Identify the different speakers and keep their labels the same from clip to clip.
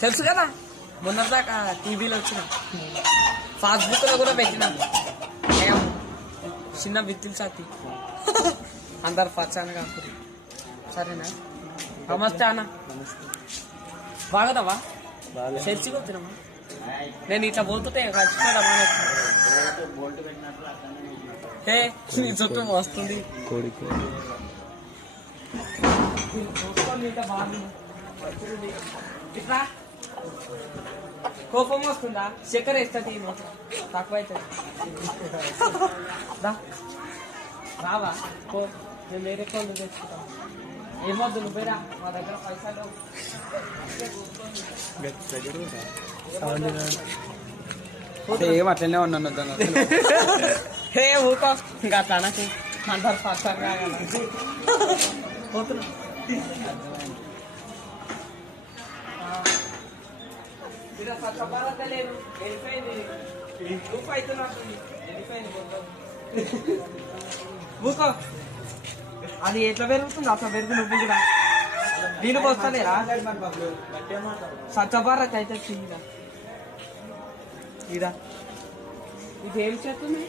Speaker 1: తెలుసు కదా? మొన్న దాకా టీవీలో వచ్చిన. ఫాస్బుక్లో కూడా పెట్టిన? చిన్న విత్తులు సాతి. అందరు పచ్చాను కాకుండా సరేనా? నమస్తే అన్న. బాగదవా చర్చికి వచ్చినామా నేను ఇట్లా పోతుంటే కలిసిపోదామా ఏ నీ చుట్టూ వస్తుంది.
Speaker 2: కోడికి
Speaker 1: ఇట్లా? కోపం వస్తుందా? చక్కెర ఇస్తా తీను. తక్కువ అవుతుంది. రావా? కో నేను వేరే కోళ్ళు తెచ్చుకుంటాను ఏమొద్దు నువ్వేరా మా దగ్గర పైసలు.
Speaker 2: ఏం అట్లనే ఉన్నాను
Speaker 1: హే ఊకో ఇంకా తనకి అందరు పచ్చగా పోతున్నా. ఈడ స్వచ్ఛ భారత్ లేదు వెళ్ళిపోయింది ఊపు అవుతున్నట్టుంది వెళ్ళిపోయింది మొత్తం. ఊకో అది ఎట్లా పెరుగుతుంది అసలు పెరుగు నువ్వు కూడా నేను వస్తలేరా స్వచ్ఛ అయితే చిన్నదా ఇదా ఇదేం చేస్తుంది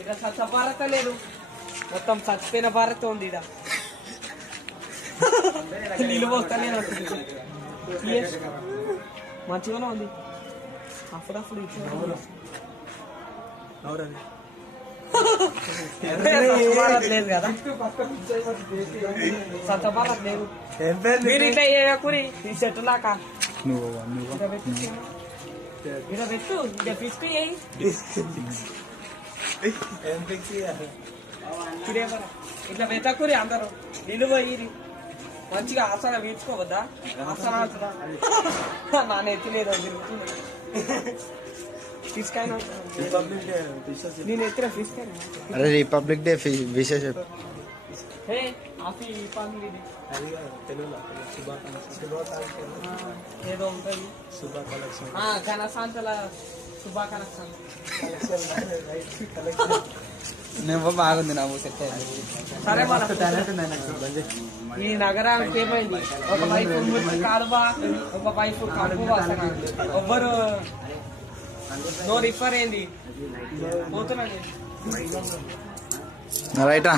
Speaker 1: ఇక స్వచ్ఛ భారత లేదు మొత్తం చచ్చిపోయిన భారత్ ఉంది ఇడ నీళ్ళు పోస్తలేదు మంచిగానే ఉంది అప్పుడప్పుడు ఇచ్చిన స్వచ్ఛ భారత్ లేదు కదా స్వచ్ఛ భారత్ లేదు మీరు ఇట్లా చేయకూరి ఈ చెట్టు లాగా
Speaker 2: నువ్వు నువ్వు
Speaker 1: ఇడ పెట్టు ఇడ పెట్టు ఇక ఫిక్స్ చేయి ఇదేమరా ఇట్లా పెట్టకూరి అందరూ నిన్ను పోయి మంచిగా ఆసన వీడ్చుకోవద్దా? ఆసన నా నెత్తి లేదు
Speaker 2: అరే రిపబ్లిక్ డే విశేష
Speaker 1: హే ఆఫీ పని ఇది ఆ, ఏదో ఉంటుంది. ఘనశాంతల శుభాకాంక్షలు.
Speaker 2: నువ్వు బాగుంది నా సెట్
Speaker 1: సరే ఈ నగరానికి ఏమైంది? ఒక వైపు కాలువ ఒక వైపు కంపు వాసన. ఎవ్వరు? నో రిఫర్ ఏంది పోతున్నాను
Speaker 2: రైటా?